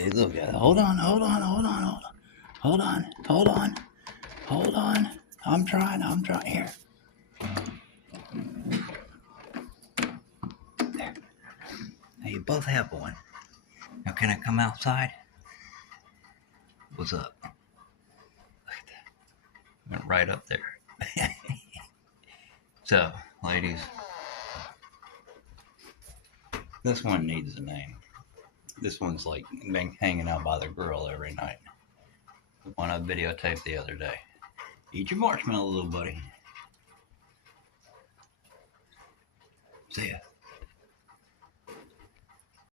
Hey, look at it. Hold on. Hold on. I'm trying. Here. There. Now you both have one. Now can I come outside? What's up? Look at that. Went right up there. So, ladies, this one needs a name. This one's like been hanging out by the grill every night. The one I videotaped the other day. Eat your marshmallow, little buddy. See ya.